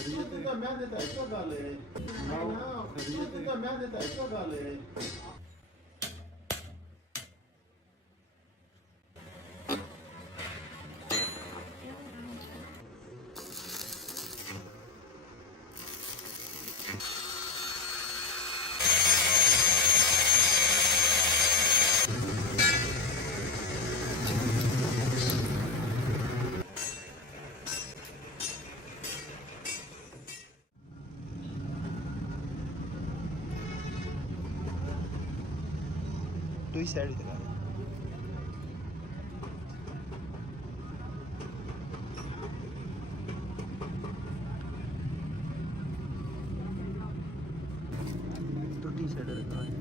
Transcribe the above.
ਤੂੰ ਤਾਂ ਮੈਂ ਦਿੱਤਾ ਇੱਕੋ ਗੱਲ ਹੈ ਤੂੰ ਤਾਂ ਮੈਂ ਦਿੱਤਾ ਇੱਕੋ ਗੱਲ ਹੈ ਤੂੰ ਹੀ ਸਾਈਡ ਤੇ ਕਰ ਟੁੱਟੀ ਸਾਈਡ ਤੇ